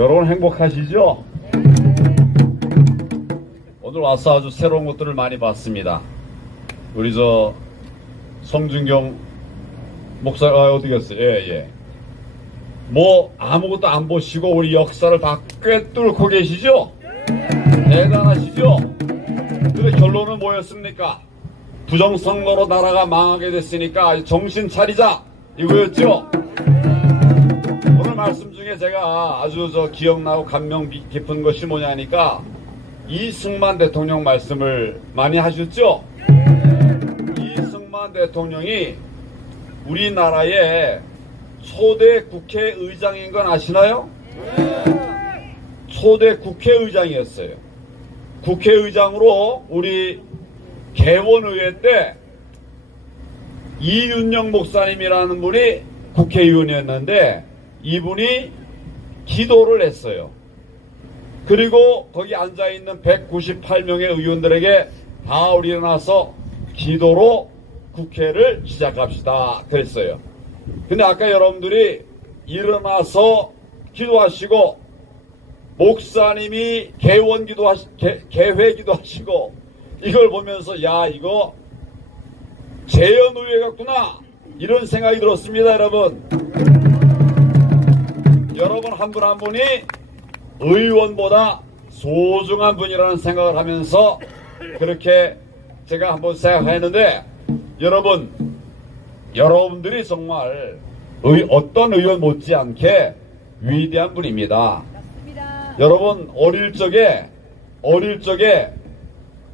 여러분 행복하시죠? 오늘 와서 아주 새로운 것들을 많이 봤습니다. 우리 성준경 목사가 어디 갔어요? 예. 뭐 아무것도 안 보시고 우리 역사를 다 꿰뚫고 계시죠? 대단하시죠? 근데 결론은 뭐였습니까? 부정선거로 나라가 망하게 됐으니까 정신 차리자 이거였죠? 오늘 말씀 중에 제가 아주 기억나고 감명 깊은 것이 뭐냐니까 이승만 대통령 말씀을 많이 하셨죠? 이승만 대통령이 우리나라의 초대 국회의장인 건 아시나요? 초대 국회의장이었어요. 국회의장으로 우리 개원의회 때 이윤영 목사님이라는 분이 국회의원이었는데 이분이 기도를 했어요. 그리고 거기 앉아있는 198명의 의원들에게 다 우리 일어나서 기도로 국회를 시작합시다 그랬어요. 근데 아까 여러분들이 일어나서 기도하시고 목사님이 개회 기도하시고 이걸 보면서 야 이거 재연의회 같구나 이런 생각이 들었습니다. 여러분 한 분 한 분이 의원보다 소중한 분이라는 생각을 하면서 그렇게 제가 한번 생각했는데 여러분들이 정말 어떤 의원 못지않게 위대한 분입니다. 맞습니다. 여러분 어릴 적에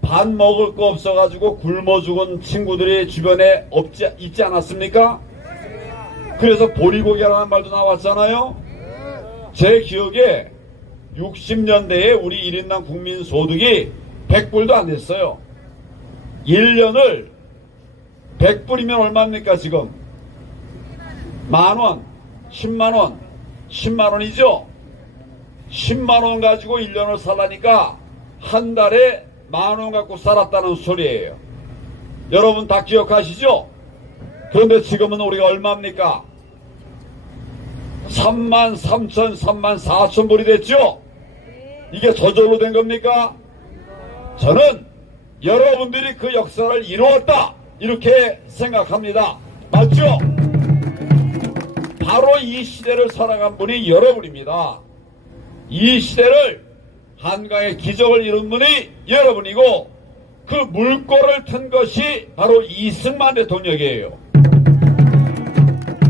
밥 먹을 거 없어가지고 굶어 죽은 친구들이 주변에 있지 않았습니까? 그래서 보리고기라는 말도 나왔잖아요. 제 기억에 60년대에 우리 1인당 국민 소득이 100불도 안 됐어요. 1년을 100불이면 얼마입니까 지금? 만원, 10만원, 10만원이죠? 10만원 가지고 1년을 살라니까 한 달에 만원 갖고 살았다는 소리예요. 여러분 다 기억하시죠? 그런데 지금은 우리가 얼마입니까? 33,000, 34,000불이 됐죠? 이게 저절로 된 겁니까? 저는 여러분들이 그 역사를 이루었다 이렇게 생각합니다. 맞죠? 바로 이 시대를 살아간 분이 여러분입니다. 이 시대를 한강의 기적을 이룬 분이 여러분이고 그 물꼬를 튼 것이 바로 이승만 대통령이에요.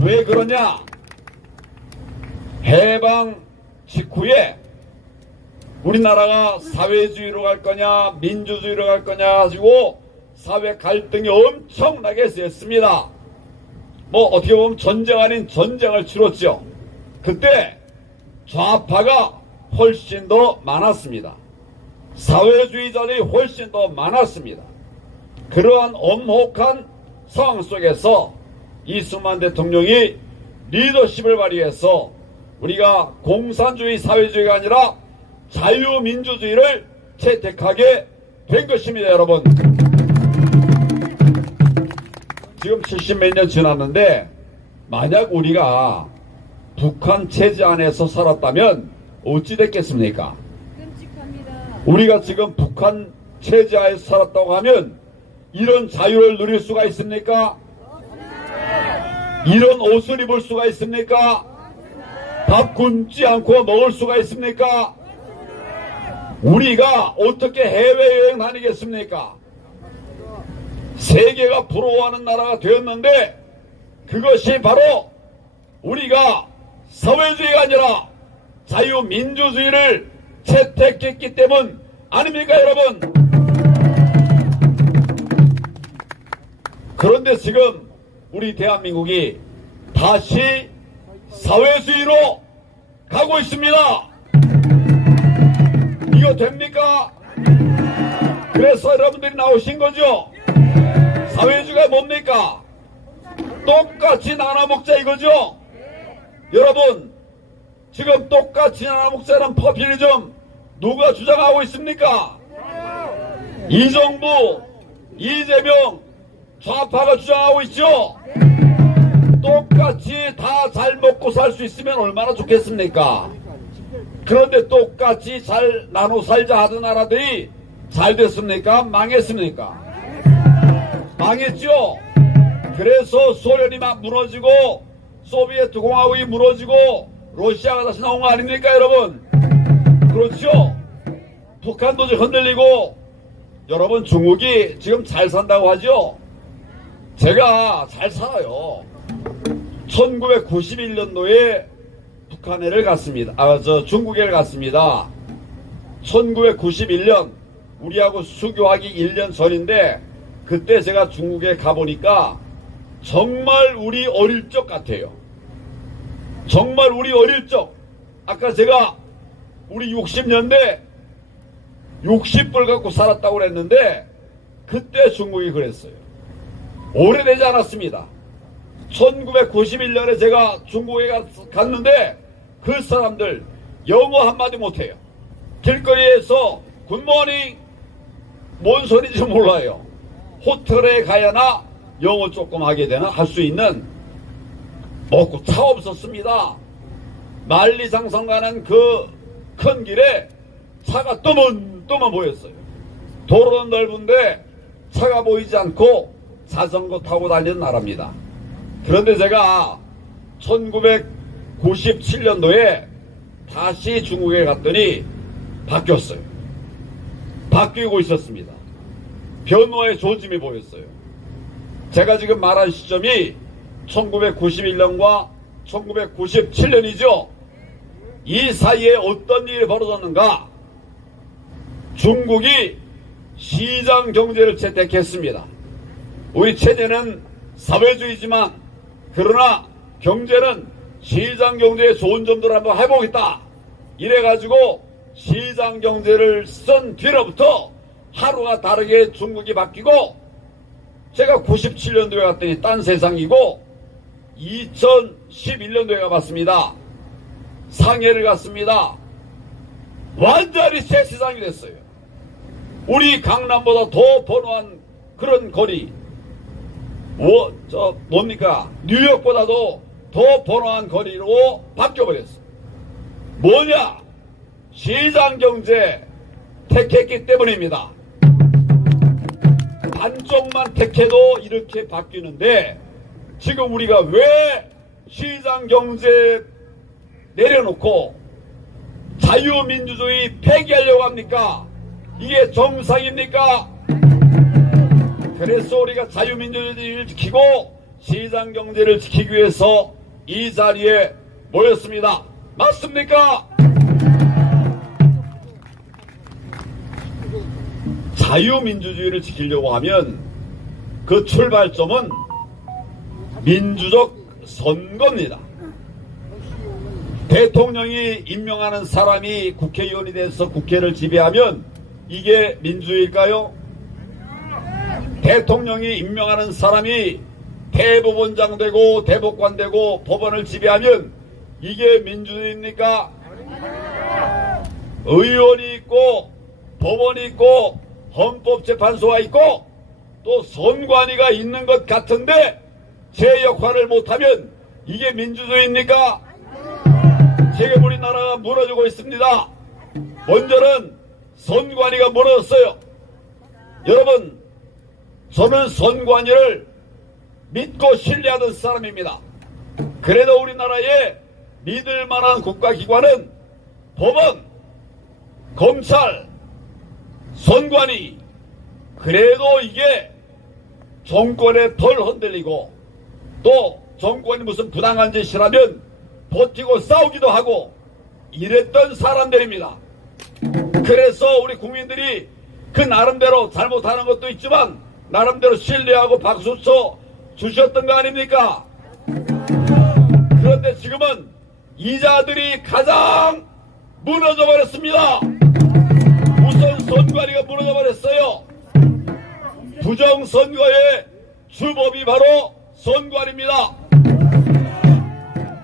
왜 그러냐? 해방 직후에 우리나라가 사회주의로 갈 거냐 민주주의로 갈 거냐 가지고 사회 갈등이 엄청나게 셌습니다. 뭐 어떻게 보면 전쟁 아닌 전쟁을 치렀죠. 그때 좌파가 훨씬 더 많았습니다. 사회주의자들이 훨씬 더 많았습니다. 그러한 엄혹한 상황 속에서 이승만 대통령이 리더십을 발휘해서 우리가 공산주의 사회주의가 아니라 자유민주주의를 채택하게 된 것입니다. 여러분 지금 70몇 년 지났는데 만약 우리가 북한 체제 안에서 살았다면 어찌 됐겠습니까? 끔찍합니다. 우리가 지금 북한 체제 하에서 살았다고 하면 이런 자유를 누릴 수가 있습니까? 이런 옷을 입을 수가 있습니까? 밥 굶지 않고 먹을 수가 있습니까? 우리가 어떻게 해외여행 다니겠습니까? 세계가 부러워하는 나라가 되었는데 그것이 바로 우리가 사회주의가 아니라 자유민주주의를 채택했기 때문 아닙니까 여러분? 그런데 지금 우리 대한민국이 다시 사회주의로 가고 있습니다. 이거 됩니까? 그래서 여러분들이 나오신 거죠? 사회주의가 뭡니까? 똑같이 나눠먹자 이거죠? 여러분 지금 똑같이 나눠먹자는 포퓰리즘 누가 주장하고 있습니까? 이정부, 이재명, 좌파가 주장하고 있죠? 똑같이 다 잘 먹고 살 수 있으면 얼마나 좋겠습니까? 그런데 똑같이 잘 나눠 살자 하던 나라들이 잘 됐습니까? 망했습니까? 망했죠? 그래서 소련이 막 무너지고 소비에트 공화국이 무너지고 러시아가 다시 나온 거 아닙니까, 여러분? 그렇죠? 북한도 지금 흔들리고 여러분 중국이 지금 잘 산다고 하죠? 제가 잘 살아요. 1991년도에 북한에를 갔습니다. 중국에를 갔습니다. 1991년 우리하고 수교하기 1년 전인데 그때 제가 중국에 가보니까 정말 우리 어릴 적 같아요. 정말 우리 어릴 적. 아까 제가 우리 60년대 60불 갖고 살았다고 그랬는데 그때 중국이 그랬어요. 오래되지 않았습니다. 1991년에 제가 중국에 갔는데 그 사람들 영어 한마디 못해요. 길거리에서 굿모닝 뭔 소리인지 몰라요. 호텔에 가야나 영어 조금 하게 되나 할 수 있는 먹고 차 없었습니다. 만리장성 가는 그 큰 길에 차가 뜨문뜨문 보였어요. 도로는 넓은데 차가 보이지 않고 자전거 타고 다니는 나라입니다. 그런데 제가 1997년도에 다시 중국에 갔더니 바뀌었어요. 바뀌고 있었습니다. 변화의 조짐이 보였어요. 제가 지금 말한 시점이 1991년과 1997년이죠. 이 사이에 어떤 일이 벌어졌는가? 중국이 시장 경제를 채택했습니다. 우리 체제는 사회주의지만 그러나 경제는 시장 경제의 좋은 점들을 한번 해보겠다. 이래가지고 시장 경제를 쓴 뒤로부터 하루가 다르게 중국이 바뀌고 제가 97년도에 갔더니 딴 세상이고 2011년도에 가봤습니다. 상해를 갔습니다. 완전히 새 세상이 됐어요. 우리 강남보다 더 번화한 그런 거리. 뭡니까? 뉴욕보다도 더 번화한 거리로 바뀌어버렸어요. 뭐냐? 시장경제 택했기 때문입니다. 반쪽만 택해도 이렇게 바뀌는데 지금 우리가 왜 시장경제 내려놓고 자유민주주의 폐기하려고 합니까? 이게 정상입니까? 그래서 우리가 자유민주주의를 지키고 시장경제를 지키기 위해서 이 자리에 모였습니다. 맞습니까? 자유민주주의를 지키려고 하면 그 출발점은 민주적 선거입니다. 대통령이 임명하는 사람이 국회의원이 돼서 국회를 지배하면 이게 민주주의일까요? 대통령이 임명하는 사람이 대법원장 되고 대법관 되고 법원을 지배하면 이게 민주주의입니까? 의원이 있고 법원이 있고 헌법재판소가 있고 또 선관위가 있는 것 같은데 제 역할을 못하면 이게 민주주의입니까? 지금 우리나라가 무너지고 있습니다. 먼저는 선관위가 무너졌어요. 여러분, 저는 선관위를 믿고 신뢰하던 사람입니다. 그래도 우리나라에 믿을 만한 국가기관은 법원, 검찰, 선관위. 그래도 이게 정권의 덜 흔들리고 또 정권이 무슨 부당한 짓이라면 버티고 싸우기도 하고 이랬던 사람들입니다. 그래서 우리 국민들이 그 나름대로 잘못하는 것도 있지만 나름대로 신뢰하고 박수쳐 주셨던 거 아닙니까? 그런데 지금은 이자들이 가장 무너져 버렸습니다. 우선 선관위가 무너져 버렸어요. 부정선거의 주범이 바로 선관위입니다.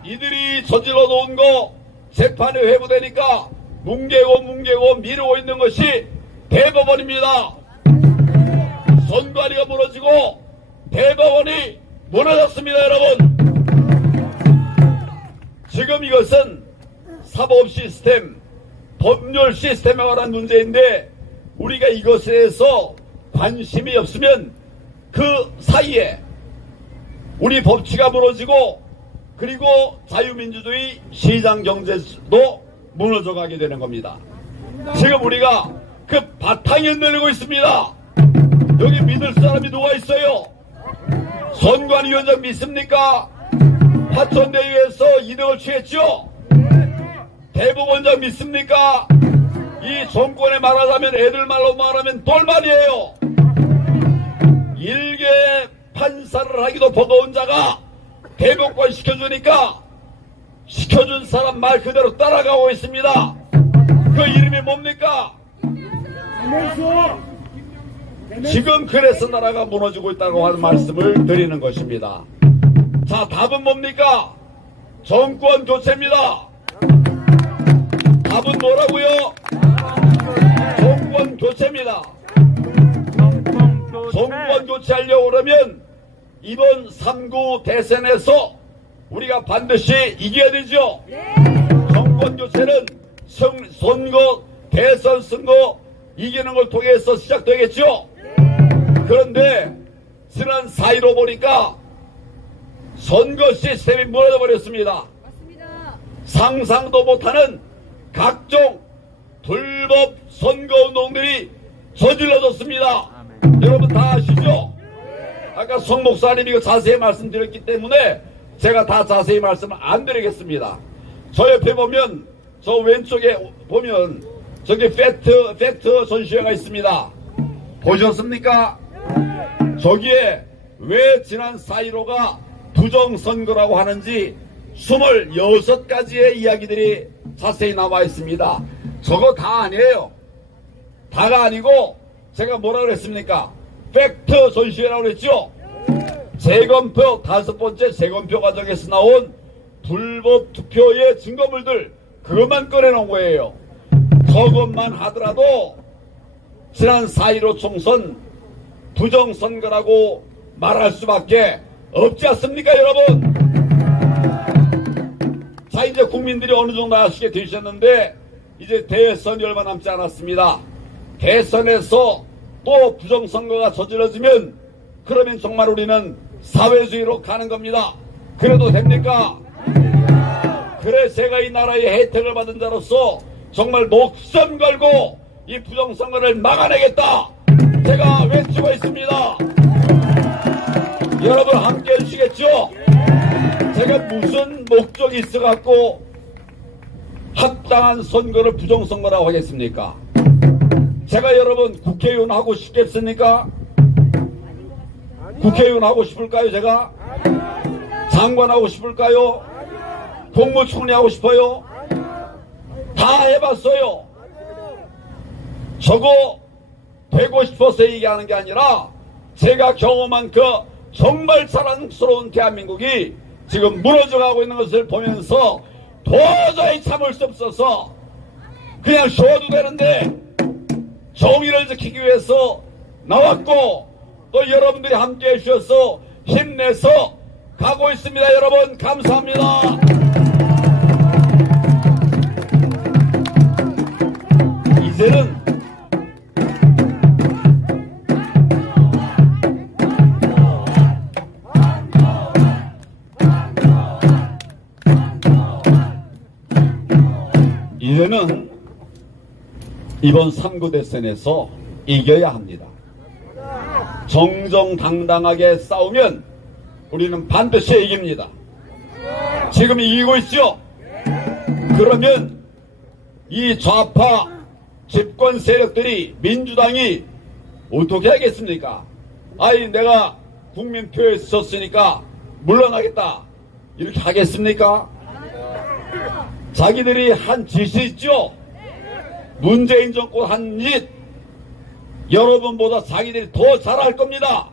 이들이 저질러 놓은 거 재판에 회부되니까 뭉개고 미루고 있는 것이 대법원입니다. 선관위가 무너지고 대법원이 무너졌습니다, 여러분. 지금 이것은 사법 시스템, 법률 시스템에 관한 문제인데 우리가 이것에 대해서 관심이 없으면 그 사이에 우리 법치가 무너지고 그리고 자유민주주의 시장경제도 무너져가게 되는 겁니다. 지금 우리가 그 바탕이 흔들리고 있습니다. 여기 믿을 사람이 누가 있어요? 선관위원장 믿습니까? 화천대유에서 2등을 취했죠? 대법원장 믿습니까? 이 정권에 말하자면 애들 말로 말하면 돌말이에요. 일개 판사를 하기도 버거운 자가 대법관 시켜주니까 시켜준 사람 말 그대로 따라가고 있습니다. 그 이름이 뭡니까? 지금 그래서 나라가 무너지고 있다고 하는 말씀을 드리는 것입니다. 자, 답은 뭡니까? 정권 교체입니다. 답은 뭐라고요? 정권 교체입니다. 정권 교체하려고 그러면 이번 3구 대선에서 우리가 반드시 이겨야 되죠. 정권 교체는 선거, 대선 선거 이기는 걸 통해서 시작되겠죠. 그런데 지난 4.15 보니까 선거 시스템이 무너져 버렸습니다. 상상도 못하는 각종 불법 선거운동들이 저질러졌습니다. 여러분 다 아시죠? 아까 송 목사님이 이거 자세히 말씀드렸기 때문에 제가 다 자세히 말씀을 안 드리겠습니다. 저 옆에 보면 저 왼쪽에 보면 저기 팩트 전시회가 있습니다. 보셨습니까? 저기에 왜 지난 4.15가 부정선거라고 하는지 26가지의 이야기들이 자세히 나와 있습니다. 저거 다 아니에요. 다가 아니고 제가 뭐라 그랬습니까? 팩트 전시회라고 그랬죠? 재검표, 5번째 재검표 과정에서 나온 불법 투표의 증거물들 그것만 꺼내놓은 거예요. 저것만 하더라도 지난 4.15 총선 부정선거라고 말할 수밖에 없지 않습니까, 여러분? 자, 이제 국민들이 어느 정도 아시게 되셨는데 이제 대선이 얼마 남지 않았습니다. 대선에서 또 부정선거가 저질러지면 그러면 정말 우리는 사회주의로 가는 겁니다. 그래도 됩니까? 그래 제가 이 나라의 혜택을 받은 자로서 정말 목숨 걸고 이 부정선거를 막아내겠다 제가 외치고 있습니다. 여러분 함께 해주시겠죠? 제가 무슨 목적이 있어갖고 합당한 선거를 부정선거라고 하겠습니까? 제가 여러분 국회의원 하고 싶겠습니까? 국회의원 하고 싶을까요 제가? 장관 하고 싶을까요? 국무총리 하고 싶어요? 다 해봤어요. 저거 되고 싶어서 얘기하는 게 아니라 제가 경험한 그 정말 자랑스러운 대한민국이 지금 무너져가고 있는 것을 보면서 도저히 참을 수 없어서 그냥 쉬어도 되는데 정의를 지키기 위해서 나왔고 또 여러분들이 함께 해주셔서 힘내서 가고 있습니다. 여러분 감사합니다. 이제는 이번 3구 대선에서 이겨야 합니다. 정정당당하게 싸우면 우리는 반드시 이깁니다. 지금 이기고 있죠? 그러면 이 좌파 집권 세력들이 민주당이 어떻게 하겠습니까? 아이 내가 국민표에 썼으니까 물러나겠다 이렇게 하겠습니까? 자기들이 한 짓이 있죠? 문재인 정권 한 짓 여러분보다 자기들이 더 잘할 겁니다.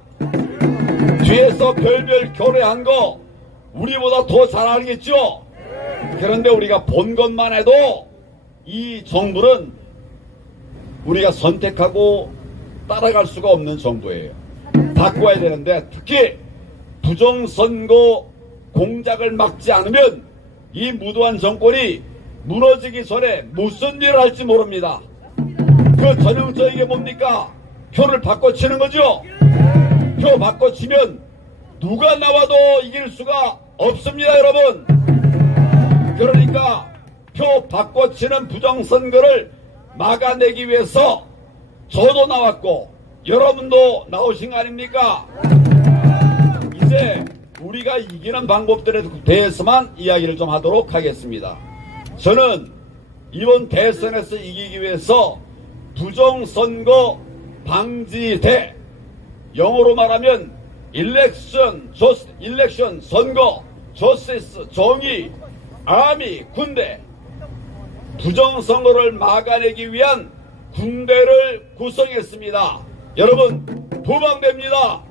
뒤에서 별별 교례한 거 우리보다 더 잘알겠죠? 그런데 우리가 본 것만 해도 이 정부는 우리가 선택하고 따라갈 수가 없는 정부예요. 바꿔야 되는데 특히 부정선거 공작을 막지 않으면 이 무도한 정권이 무너지기 전에 무슨 일을 할지 모릅니다. 그 전형적인 게 뭡니까? 표를 바꿔치는 거죠. 표 바꿔치면 누가 나와도 이길 수가 없습니다, 여러분. 그러니까 표 바꿔치는 부정선거를 막아내기 위해서 저도 나왔고 여러분도 나오신 거 아닙니까? 이제 우리가 이기는 방법들에 대해서만 이야기를 좀 하도록 하겠습니다. 저는 이번 대선에서 이기기 위해서 부정선거 방지대, 영어로 말하면 일렉션 선거, 저스티스 정의, 아미 군대, 부정선거를 막아내기 위한 군대를 구성했습니다. 여러분, 부방대입니다.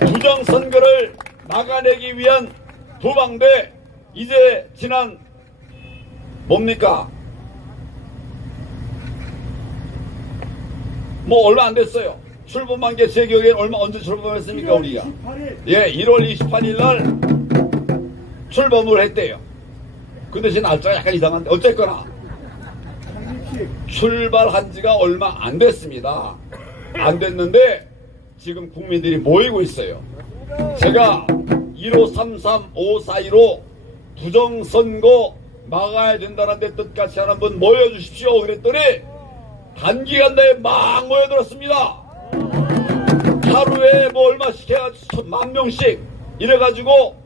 부정선거를 막아내기 위한 부방대. 이제 지난 뭡니까? 뭐 얼마 안 됐어요. 출범한 게 제 기억에 언제 출범했습니까, 우리가? 28일. 예, 1월 28일 날 출범을 했대요. 근데 제 날짜가 약간 이상한데 어쨌거나 출발한 지가 얼마 안 됐습니다. 안 됐는데 지금 국민들이 모이고 있어요. 제가 1533-542로 부정선거 막아야 된다는 데 뜻같이 하는 분 모여주십시오. 그랬더니 단기간 내에 막 모여들었습니다. 하루에 뭐 얼마씩 해가지고 10,000명씩 이래가지고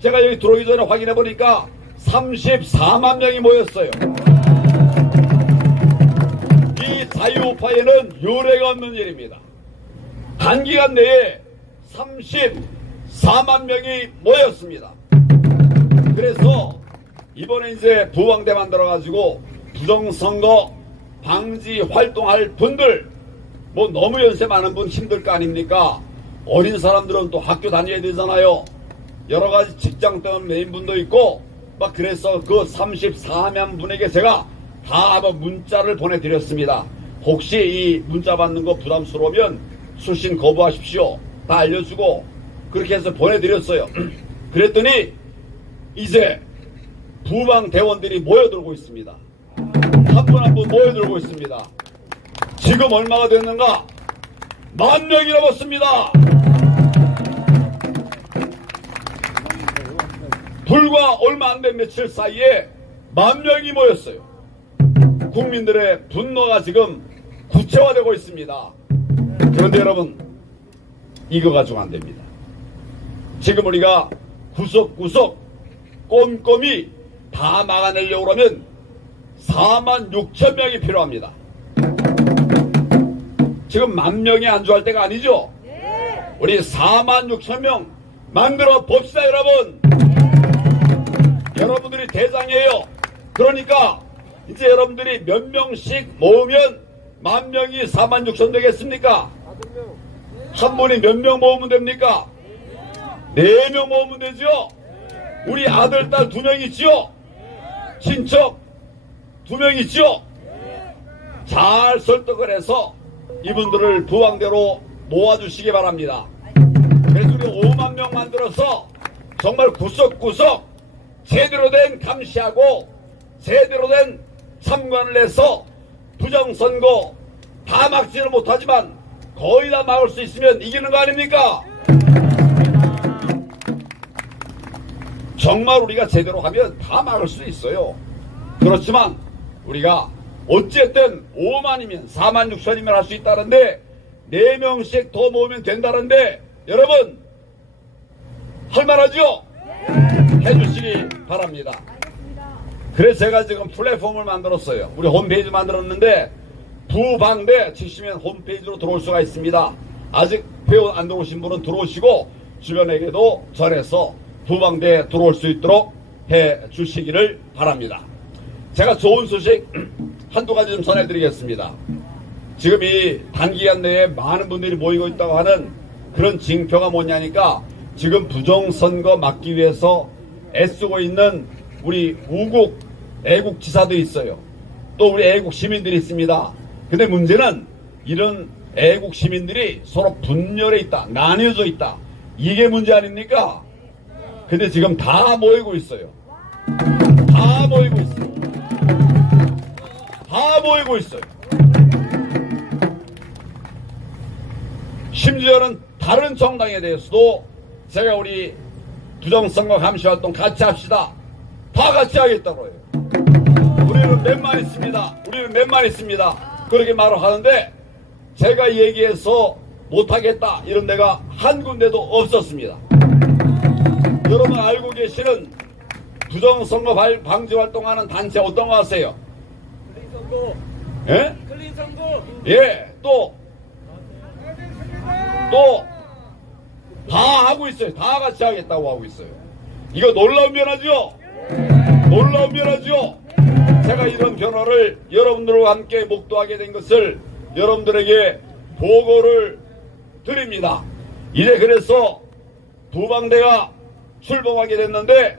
제가 여기 들어오기 전에 확인해 보니까 34만 명이 모였어요. 이 자유우파에는 유례가 없는 일입니다. 단기간 내에 34만 명이 모였습니다. 그래서 이번에 이제 부방대 만들어가지고 부정선거 방지 활동할 분들, 뭐 너무 연세 많은 분 힘들 거 아닙니까? 어린 사람들은 또 학교 다녀야 되잖아요. 여러 가지 직장 때문에 메인 분도 있고 막 그래서 그 34만 분에게 제가 다 문자를 보내드렸습니다. 혹시 이 문자 받는 거 부담스러우면 수신 거부하십시오. 다 알려주고 그렇게 해서 보내드렸어요. 그랬더니 이제 부방대원들이 모여들고 있습니다. 한 분 한 분 모여들고 있습니다. 지금 얼마가 됐는가? 10,000명이 넘었습니다. 불과 얼마 안 된 며칠 사이에 10,000명이 모였어요. 국민들의 분노가 지금 구체화되고 있습니다. 그런데 여러분, 이거 가지고 안 됩니다. 지금 우리가 구석구석 꼼꼼히 다 막아내려고 그러면 46,000명이 필요합니다. 지금 10,000명이 안주할 때가 아니죠? 우리 46,000명 만들어 봅시다, 여러분. 여러분들이 대장이에요. 그러니까 이제 여러분들이 몇 명씩 모으면 10,000명이 46,000 되겠습니까? 한 분이 몇 명 모으면 됩니까? 4명 모으면 되죠? 우리 아들, 딸 2명 있지요? 친척 2명 있지요? 잘 설득을 해서 이분들을 부방대로 모아주시기 바랍니다. 그래서 우리 5만 명 만들어서 정말 구석구석 제대로 된 감시하고 제대로 된 참관을 해서 부정선거 다 막지는 못하지만 거의 다 막을 수 있으면 이기는 거 아닙니까? 정말 우리가 제대로 하면 다 막을 수 있어요. 그렇지만 우리가 어쨌든 5만이면 46,000이면 할 수 있다는데 4명씩 더 모으면 된다는데 여러분 할만하죠? 해주시기 바랍니다. 그래서 제가 지금 플랫폼을 만들었어요. 우리 홈페이지 만들었는데 부방대 치시면 홈페이지로 들어올 수가 있습니다. 아직 회원 안 들어오신 분은 들어오시고 주변에게도 전해서 부방대에 들어올 수 있도록 해 주시기를 바랍니다. 제가 좋은 소식 한두 가지 좀 전해드리겠습니다. 지금 이 단기간 내에 많은 분들이 모이고 있다고 하는 그런 징표가 뭐냐니까 지금 부정선거 막기 위해서 애쓰고 있는 우리 우국 애국지사도 있어요. 또 우리 애국 시민들이 있습니다. 근데 문제는 이런 애국 시민들이 서로 분열해 있다, 나뉘어져 있다. 이게 문제 아닙니까? 근데 지금 다 모이고 있어요. 다 모이고 있어요. 다 모이고 있어요. 심지어는 다른 정당에 대해서도 제가 우리 부정선거 감시활동 같이 합시다. 다 같이 하겠다고 해요. 우리는 몇만 있습니다. 우리는 몇만 있습니다. 그렇게 말을 하는데 제가 얘기해서 못하겠다 이런 데가 한 군데도 없었습니다. 여러분 알고 계시는 부정선거 방지 활동하는 단체 어떤 거 아세요? 클린선거. 예? 클린선거. 예, 또 다 하고 있어요. 다 같이 하겠다고 하고 있어요. 이거 놀라운 변화죠? 놀라운 변화죠? 제가 이런 변화를 여러분들과 함께 목도하게 된 것을 여러분들에게 보고를 드립니다. 이제 그래서 부방대가 출범하게 됐는데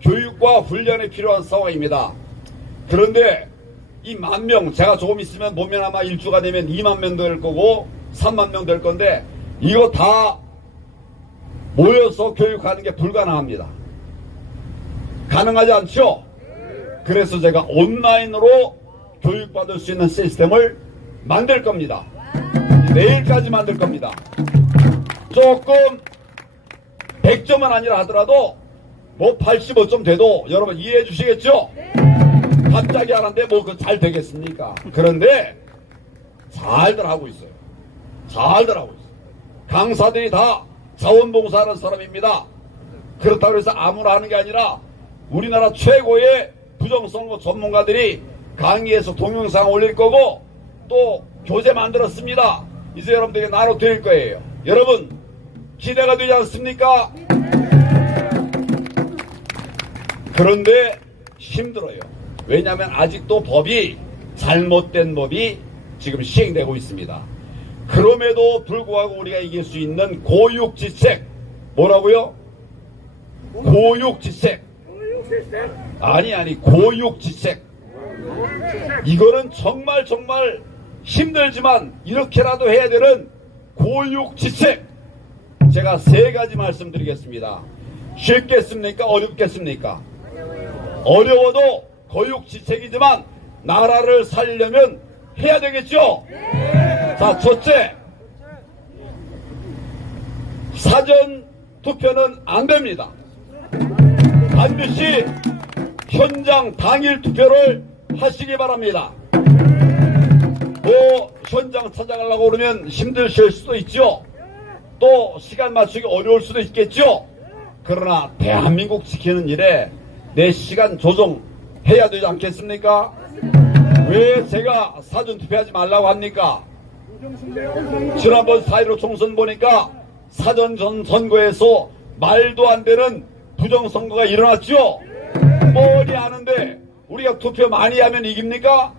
교육과 훈련이 필요한 상황입니다. 그런데 이 10,000명, 제가 조금 있으면 보면 아마 일주가 되면 2만 명 될 거고 3만 명 될 건데 이거 다 모여서 교육하는 게 불가능합니다. 가능하지 않죠? 그래서 제가 온라인으로 교육받을 수 있는 시스템을 만들 겁니다. 내일까지 만들 겁니다. 조금 100점은 아니라 하더라도 뭐 85점 돼도 여러분 이해해 주시겠죠? 갑자기 하는데 뭐 그 잘 되겠습니까? 그런데 잘들 하고 있어요. 잘들 하고 있어요. 강사들이 다 자원봉사하는 사람입니다. 그렇다고 해서 아무나 하는 게 아니라 우리나라 최고의 부정선거 전문가들이 강의에서 동영상 올릴 거고 또 교재 만들었습니다. 이제 여러분들에게 나눠드릴 거예요. 여러분 기대가 되지 않습니까? 그런데 힘들어요. 왜냐하면 아직도 법이 잘못된 법이 지금 시행되고 있습니다. 그럼에도 불구하고 우리가 이길 수 있는 고육지책 뭐라고요? 고육지책 아니 고육지책 이거는 정말 힘들지만 이렇게라도 해야 되는 고육지책 제가 3가지 말씀드리겠습니다. 쉽겠습니까? 어렵겠습니까? 어려워도 고육지책이지만 나라를 살리려면 해야 되겠죠? 자, 첫째, 사전 투표는 안 됩니다. 반드시 현장 당일 투표를 하시기 바랍니다. 뭐 현장 찾아가려고 그러면 힘드실 수도 있죠. 또 시간 맞추기 어려울 수도 있겠죠. 그러나 대한민국 지키는 일에 내 시간 조정해야 되지 않겠습니까? 왜 제가 사전 투표하지 말라고 합니까? 지난번 4.15 총선 보니까 사전 선거에서 말도 안 되는 부정선거가 일어났죠? 뻔히 아는데 우리가 투표 많이 하면 이깁니까?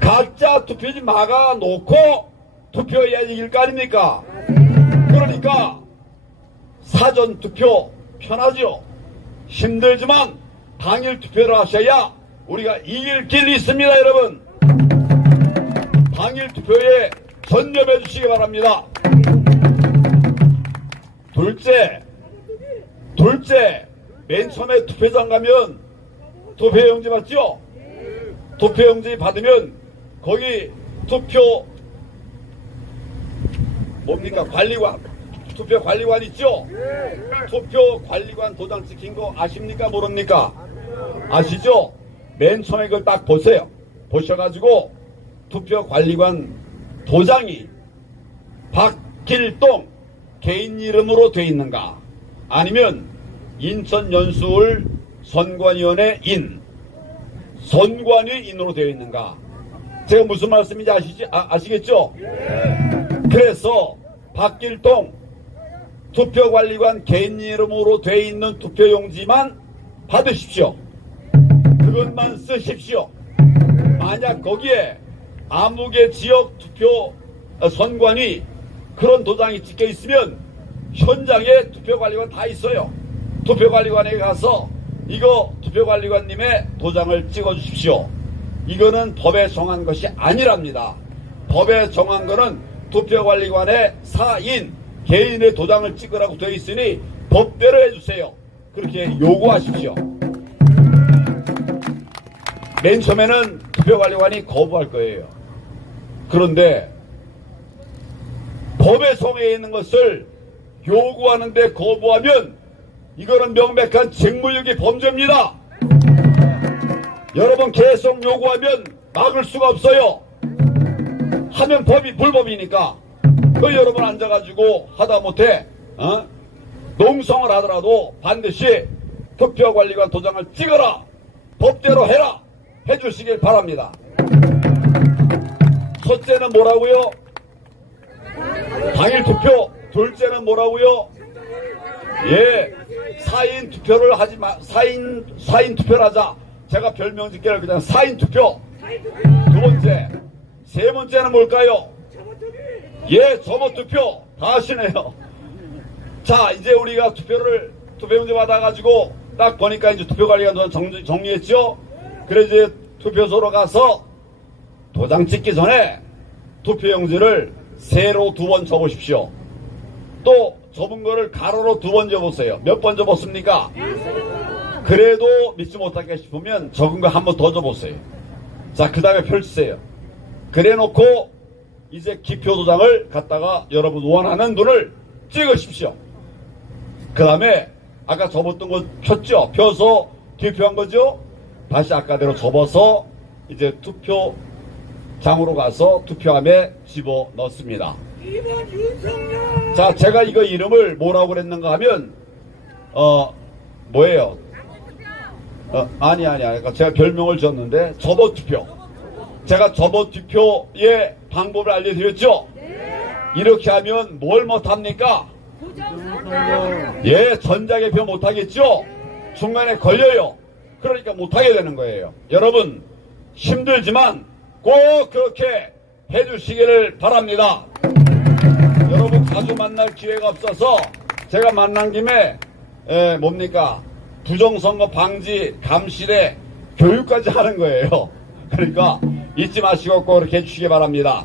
가짜 투표지 막아놓고 투표해야 이길 거 아닙니까? 그러니까 사전 투표 편하죠? 힘들지만 당일 투표를 하셔야 우리가 이길 길이 있습니다. 여러분 당일 투표에 전념해 주시기 바랍니다. 둘째 맨 처음에 투표장 가면 투표용지 받죠? 투표용지 받으면 거기 투표 뭡니까? 투표 관리관 있죠? 투표 관리관 도장 찍힌 거 아십니까? 모릅니까? 아시죠? 맨 처음에 그걸 딱 보세요. 보셔가지고 투표 관리관 도장이 박길동 개인 이름으로 돼 있는가? 아니면 인천 연수울 선관위원회 선관위 인으로 되어 있는가? 제가 무슨 말씀인지 아시겠죠? 그래서 박길동 투표관리관 개인 이름으로 되어 있는 투표용지만 받으십시오. 그것만 쓰십시오. 만약 거기에 아무개 지역 투표 선관위 그런 도장이 찍혀 있으면 현장에 투표관리관 다 있어요. 투표관리관에 가서 이거 투표관리관님의 도장을 찍어 주십시오. 이거는 법에 정한 것이 아니랍니다. 법에 정한 거는 투표관리관의 사인 개인의 도장을 찍으라고 되어 있으니 법대로 해주세요. 그렇게 요구하십시오. 맨 처음에는 투표관리관이 거부할 거예요. 그런데 법에 성에 있는 것을 요구하는데 거부하면 이거는 명백한 직무유기 범죄입니다. 여러분 계속 요구하면 막을 수가 없어요. 하면 법이 불법이니까. 그 여러분 앉아가지고 하다 못해 농성을 하더라도 반드시 투표관리관 도장을 찍어라, 법대로 해라 해주시길 바랍니다. 첫째는 뭐라고요? 당일 투표. 둘째는 뭐라고요? 예, 사인 투표를 하지 마. 사인 투표를 하자. 제가 별명 짓기를 그냥 사인 투표. 두 번째. 세 번째는 뭘까요? 예, 점호 투표. 다 하시네요. 자, 이제 우리가 투표용지 받아가지고 딱 보니까 이제 투표관리관 정리했죠? 그래 이제 투표소로 가서 도장 찍기 전에 투표용지를 세로 2번 접으십시오. 또 접은 거를 가로로 2번 접으세요. 몇 번 접었습니까? 그래도 믿지 못하게 싶으면 적은 거 한 번 더 접으세요. 자, 그 다음에 펼치세요. 그래 놓고 이제 기표 도장을 갖다가 여러분 원하는 분을 찍으십시오. 그 다음에 아까 접었던 거 폈죠? 펴서 기표한 거죠? 다시 아까대로 접어서 이제 투표장으로 가서 투표함에 집어 넣습니다. 자, 제가 이거 이름을 뭐라고 그랬는가 하면 뭐예요? 아니 그러니까 제가 별명을 지었는데 접어투표. 제가 접어투표의 방법을 알려드렸죠? 이렇게 하면 뭘 못합니까? 예, 전자개표 못하겠죠? 중간에 걸려요. 그러니까 못하게 되는 거예요. 여러분 힘들지만 꼭 그렇게 해주시기를 바랍니다. 여러분 자주 만날 기회가 없어서 제가 만난 김에 뭡니까? 부정선거 방지 감시대 교육까지 하는 거예요. 그러니까 잊지 마시고 꼭 그렇게 해주시기 바랍니다.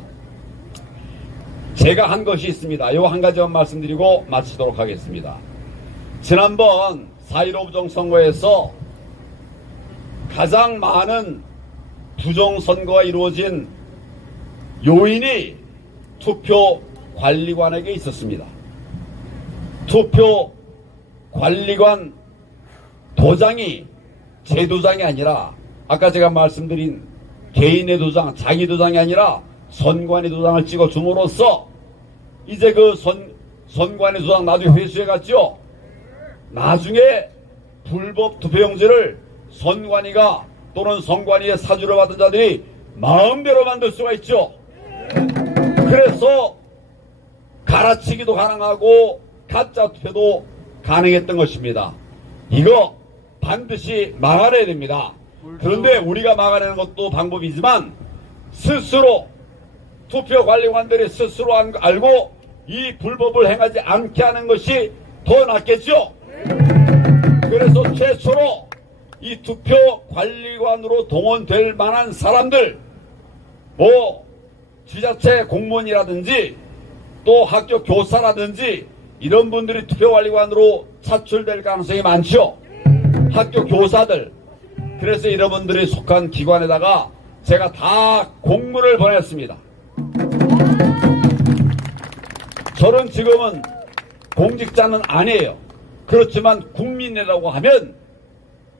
제가 한 것이 있습니다. 요 한 가지만 말씀드리고 마치도록 하겠습니다. 지난번 4.15 부정선거에서 가장 많은 부정선거가 이루어진 요인이 투표관리관에게 있었습니다. 투표관리관 도장이 제 도장이 아니라 아까 제가 말씀드린 개인의 도장, 자기 도장이 아니라 선관위 도장을 찍어 줌으로써 이제 그 선관위 도장 나중에 회수해 갔죠. 나중에 불법 투표용지를 선관위가 또는 선관위의 사주를 받은 자들이 마음대로 만들 수가 있죠. 그래서 갈아치기도 가능하고 가짜 투표도 가능했던 것입니다. 이거 반드시 막아내야 됩니다. 그런데 우리가 막아내는 것도 방법이지만 스스로 투표관리관들이 스스로 알고 이 불법을 행하지 않게 하는 것이 더 낫겠죠. 그래서 최초로 이 투표관리관으로 동원될 만한 사람들, 지자체 공무원이라든지 또 학교 교사라든지 이런 분들이 투표관리관으로 차출될 가능성이 많죠. 학교 교사들. 그래서 이런 분들이 속한 기관에다가 제가 다 공문을 보냈습니다. 저는 지금은 공직자는 아니에요. 그렇지만 국민이라고 하면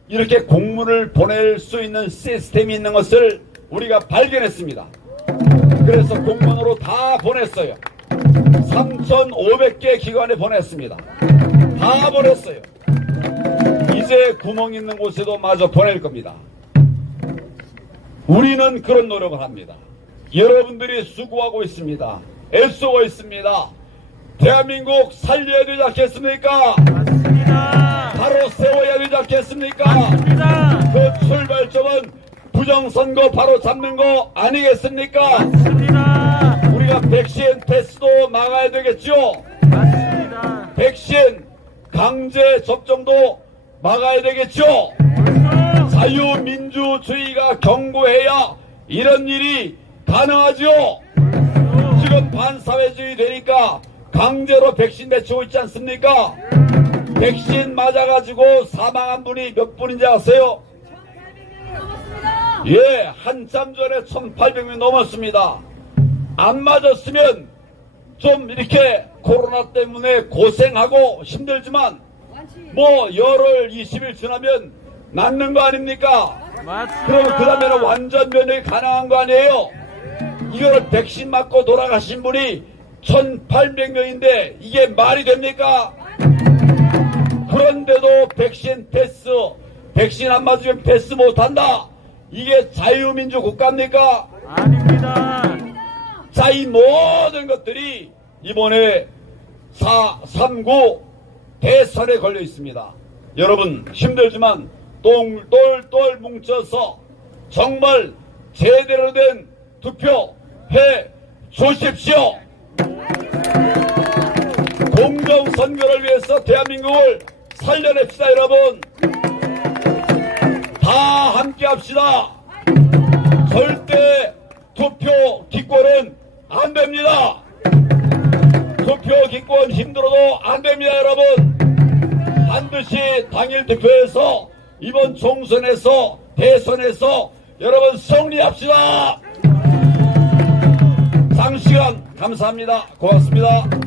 이렇게 공문을 보낼 수 있는 시스템이 있는 것을 우리가 발견했습니다. 그래서 공문으로 다 보냈어요. 3,500개 기관에 보냈습니다. 다 보냈어요. 이제 구멍 있는 곳에도 마저 보낼 겁니다. 우리는 그런 노력을 합니다. 여러분들이 수고하고 있습니다. 애쓰고 있습니다. 대한민국 살려야 되지 않겠습니까? 맞습니다. 바로 세워야 되지 않겠습니까? 맞습니다. 그 출발점은 부정선거 바로 잡는 거 아니겠습니까? 맞습니다. 우리가 백신 패스도 막아야 되겠죠? 맞습니다. 백신 강제 접종도 막아야 되겠죠? 자유민주주의가 견고해야 이런 일이 가능하죠? 지금 반사회주의 되니까 강제로 백신 배치고 있지 않습니까? 백신 맞아가지고 사망한 분이 몇 분인지 아세요? 1,800명이 넘었습니다. 예, 한참 전에 1,800명 넘었습니다. 안 맞았으면 좀 이렇게 코로나 때문에 고생하고 힘들지만 완치. 뭐 열흘 20일 지나면 낫는 거 아닙니까? 맞습니다. 그럼 그 다음에는 완전 면역이 가능한 거 아니에요? 이거를 백신 맞고 돌아가신 분이 1,800명인데 이게 말이 됩니까? 그런데도 백신 패스, 백신 안 맞으면 패스 못한다. 이게 자유민주 국가입니까? 아닙니다. 자, 이 모든 것들이 이번에 4.39 대선에 걸려 있습니다. 여러분 힘들지만 똘똘똘 뭉쳐서 정말 제대로 된 투표해 주십시오. 공정선거를 위해서 대한민국을 살려냅시다. 여러분 다 함께 합시다. 절대 투표 기권은 안 됩니다. 투표 기권 힘들어도 안 됩니다. 여러분 반드시 당일 투표해서 이번 총선에서 대선에서 여러분 승리합시다. 장시간 감사합니다. 고맙습니다.